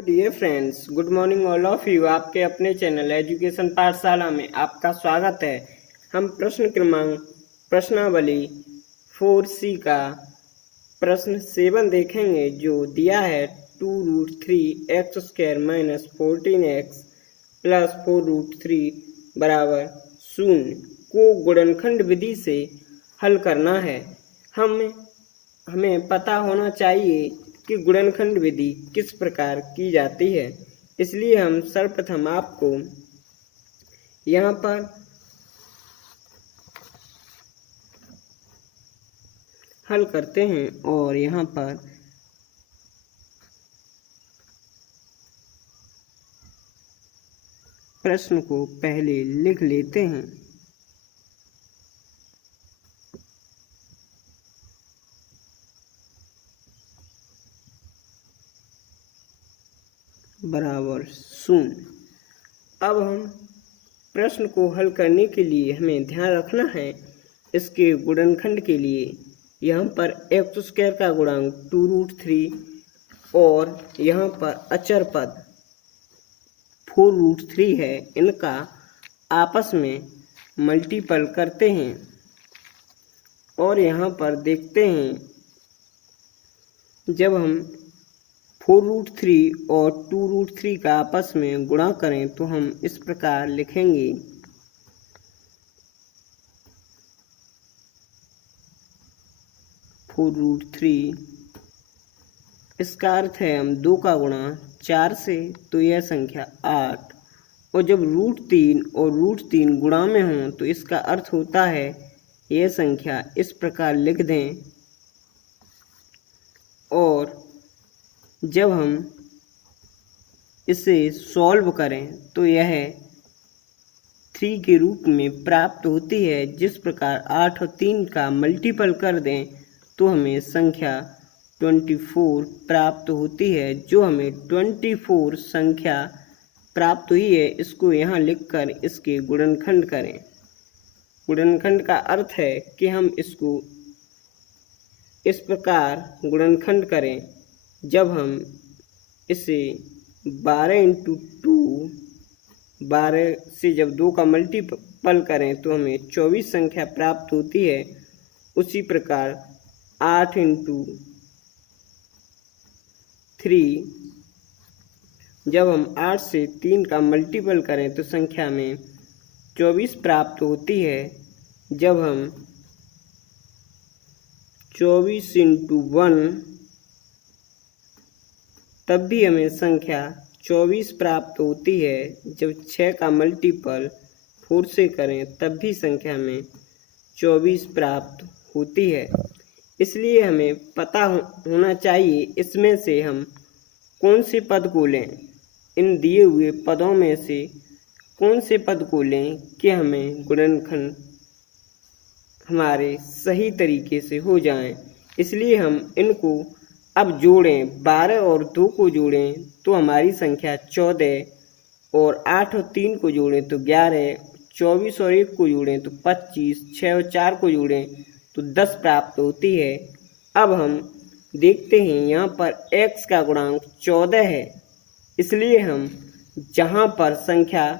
Dear friends, good morning all of you. आपके अपने channel education पाठशाला में आपका स्वागत है। हम प्रश्नावली 4C का प्रश्न 7 देखेंगे, जो दिया है 2√3x² - 14x + 4√3 = 0 को गुणनखंड विधि से हल करना है। हमें पता होना चाहिए कि गुणनखंड विधि किस प्रकार की जाती है, इसलिए हम सर्वप्रथम आपको यहाँ पर हल करते हैं और यहाँ पर प्रश्न को पहले लिख लेते हैं। बराबर 0। अब हम प्रश्न को हल करने के लिए हमें ध्यान रखना है, इसके गुणनखंड के लिए यहाँ पर x² का गुणांक 2√3 और यहाँ पर अचर पद 4√3 है। इनका आपस में मल्टीपल करते हैं और यहाँ पर देखते हैं, जब हम 4√3 और 2√3 का आपस में गुणा करें तो हम इस प्रकार लिखेंगे, 4√3। इसका अर्थ है हम 2 का गुणा 4 से, तो यह संख्या 8। और जब √3 और √3 गुणा में हों तो इसका अर्थ होता है यह संख्या इस प्रकार लिख दें। और जब हम इसे सॉल्व करें तो यह 3 के रूप में प्राप्त होती है। जिस प्रकार 8 और 3 का मल्टीपल कर दें तो हमें संख्या 24 प्राप्त होती है। जो हमें 24 संख्या प्राप्त हुई है, इसको यहाँ लिखकर इसके गुणनखंड करें। गुणनखंड का अर्थ है कि हम इसको इस प्रकार गुणनखंड करें, जब हम इसे 12 × 2 12 से जब 2 का मल्टीपल करें तो हमें 24 संख्या प्राप्त होती है। उसी प्रकार 8 × 3 जब हम 8 से 3 का मल्टीपल करें तो संख्या में 24 प्राप्त होती है। जब हम 24 × 1 तब भी हमें संख्या 24 प्राप्त होती है। जब 6 का मल्टीपल 4 से करें तब भी संख्या में 24 प्राप्त होती है। इसलिए हमें पता होना चाहिए इसमें से हम कौन से पद को लें, इन दिए हुए पदों में से कौन से पद को लें कि हमें गुणनखंड हमारे सही तरीके से हो जाएं। इसलिए हम इनको अब जोड़ें। 12 और 2 को जोड़ें तो हमारी संख्या 14, और 8 और 3 को जोड़ें तो 11, 24 और 1 को जोड़ें तो 25, 6 और 4 को जोड़ें तो 10 प्राप्त होती है। अब हम देखते हैं, यहाँ पर x का गुणांक 14 है, इसलिए हम जहाँ पर संख्या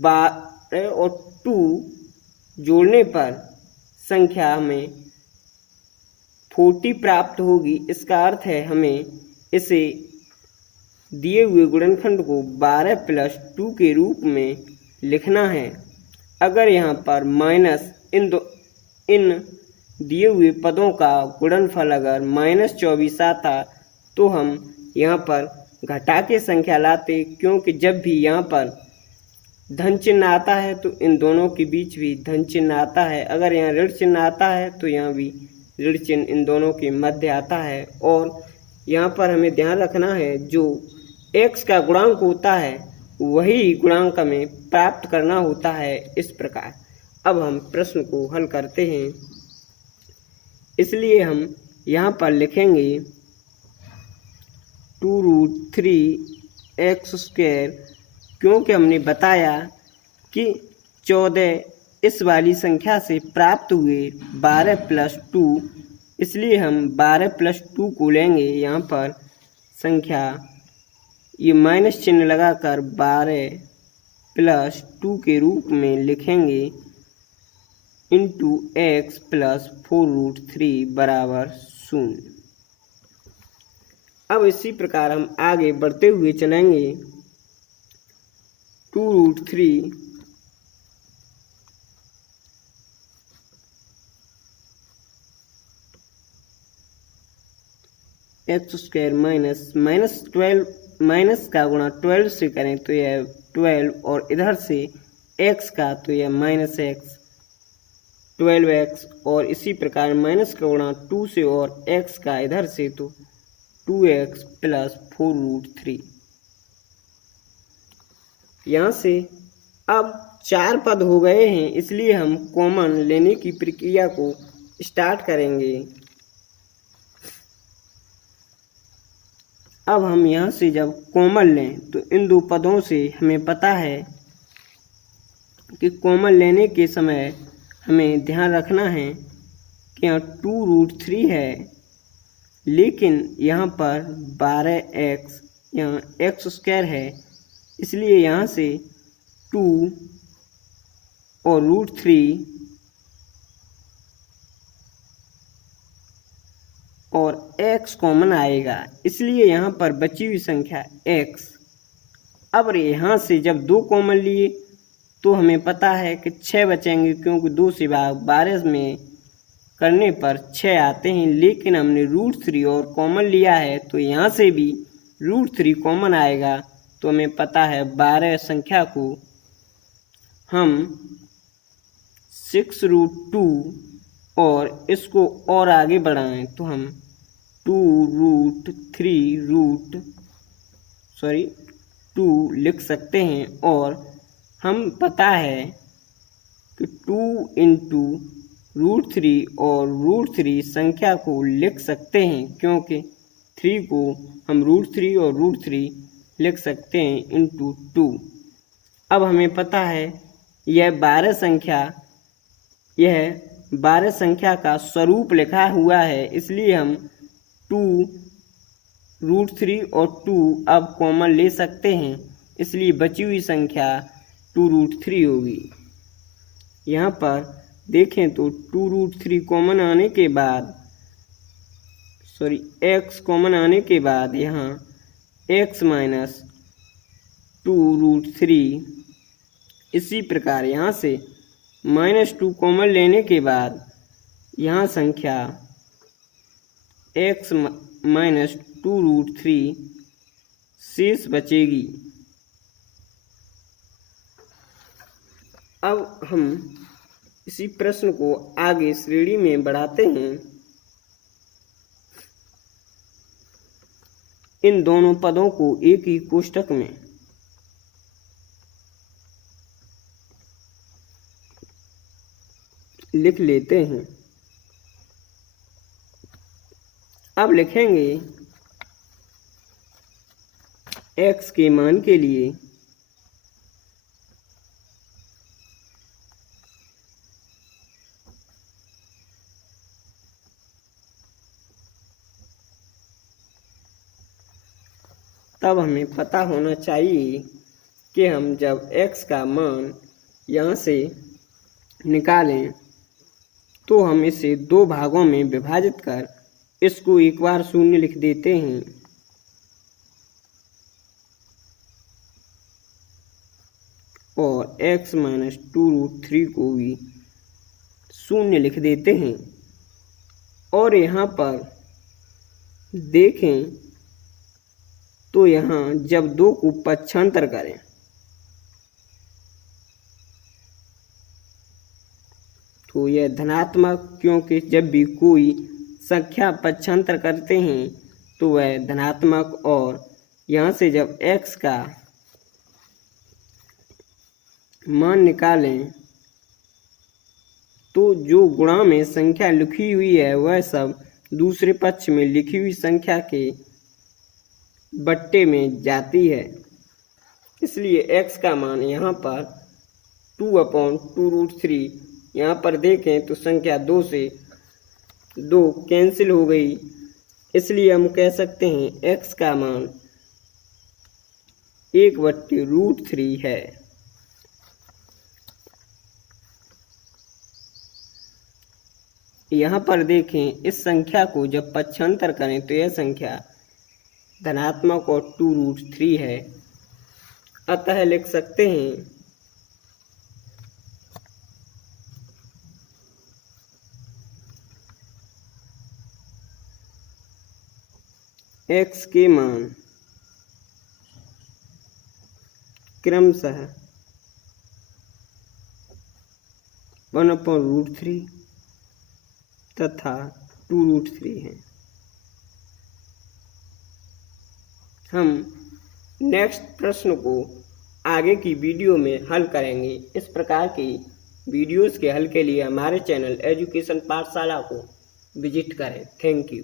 12 और 2 जोड़ने पर संख्या हमें 40 प्राप्त होगी। इसका अर्थ है हमें इसे दिए हुए गुणनखंड को 12 + 2 के रूप में लिखना है। अगर यहाँ पर माइनस इन दिए हुए पदों का गुणनफल अगर -24 आता तो हम यहाँ पर घटा के संख्या लाते, क्योंकि जब भी यहाँ पर धन चिन्ह आता है तो इन दोनों के बीच भी धन चिन्ह आता है। अगर यहाँ ऋण चिन्ह आता है तो यहाँ भी ऋण चिन्ह इन दोनों के मध्य आता है। और यहाँ पर हमें ध्यान रखना है, जो x का गुणांक होता है वही गुणांक हमें प्राप्त करना होता है। इस प्रकार अब हम प्रश्न को हल करते हैं। इसलिए हम यहाँ पर लिखेंगे 2√3x², क्योंकि हमने बताया कि 14 इस वाली संख्या से प्राप्त हुए 12 + 2 इसलिए हम 12 + 2 को लेंगे। यहाँ पर संख्या ये माइनस चिन्ह लगाकर 12 + 2 के रूप में लिखेंगे इंटू x + 4√3 बराबर 0। अब इसी प्रकार हम आगे बढ़ते हुए चलेंगे। 2√3 x² माइनस 12 माइनस का गुणा 12 से करें तो यह 12 और इधर से x का तो यह -x 12x और इसी प्रकार माइनस का गुणा 2 से और x का इधर से तो 2x + 4√3। यहाँ से अब 4 पद हो गए हैं, इसलिए हम कॉमन लेने की प्रक्रिया को स्टार्ट करेंगे। अब हम यहाँ से जब कॉमन लें तो इन दो पदों से हमें पता है कि कॉमन लेने के समय हमें ध्यान रखना है कि यहाँ 2√3 है, लेकिन यहाँ पर 12x यहाँ x² है, इसलिए यहाँ से 2 और √3 और x कॉमन आएगा, इसलिए यहाँ पर बची हुई संख्या x। अब यहाँ से जब 2 कॉमन लिए तो हमें पता है कि 6 बचेंगे, क्योंकि 2 से भाग 12 में करने पर 6 आते हैं, लेकिन हमने √3 और कॉमन लिया है तो यहाँ से भी √3 कॉमन आएगा। तो हमें पता है 12 संख्या को हम 6√2 और इसको और आगे बढ़ाएं तो हम 2 लिख सकते हैं। और हम पता है कि 2 × √3 और √3 संख्या को लिख सकते हैं, क्योंकि 3 को हम √3 और √3 लिख सकते हैं इंटू 2। अब हमें पता है यह 12 संख्या का स्वरूप लिखा हुआ है, इसलिए हम 2 √3 और 2 अब कॉमन ले सकते हैं, इसलिए बची हुई संख्या 2√3 होगी। यहाँ पर देखें तो 2√3 कॉमन आने के बाद x कॉमन आने के बाद यहाँ x - 2√3, इसी प्रकार यहाँ से -2 कॉमन लेने के बाद यहाँ संख्या x - 2√3 शेष बचेगी। अब हम इसी प्रश्न को आगे श्रेणी में बढ़ाते हैं। इन दोनों पदों को एक ही कोष्ठक में लिख लेते हैं। अब लिखेंगे x के मान के लिए तब हमें पता होना चाहिए कि हम जब x का मान यहाँ से निकालें तो हम इसे 2 भागों में विभाजित कर इसको एक बार 0 लिख देते हैं और x - 2√3 को भी 0 लिख देते हैं। और यहाँ पर देखें तो यहाँ जब 2 को पक्षांतर करें तो यह धनात्मक, क्योंकि जब भी कोई संख्या पक्षांतर करते हैं तो वह धनात्मक, और यहाँ से जब x का मान निकालें तो जो गुणा में संख्या लिखी हुई है वह सब दूसरे पक्ष में लिखी हुई संख्या के बट्टे में जाती है, इसलिए x का मान यहाँ पर 2/2√3। यहाँ पर देखें तो संख्या 2 से 2 कैंसिल हो गई, इसलिए हम कह सकते हैं x का मान 1/√3 है। यहाँ पर देखें, इस संख्या को जब पक्षांतर करें तो यह संख्या धनात्मक और 2√3 है। अतः लिख सकते हैं x के मान क्रमशः 1/√3 तथा 2√3 हैं। हम नेक्स्ट प्रश्न को आगे की वीडियो में हल करेंगे। इस प्रकार की वीडियोस के हल के लिए हमारे चैनल एजुकेशन पाठशाला को विजिट करें। Thank you.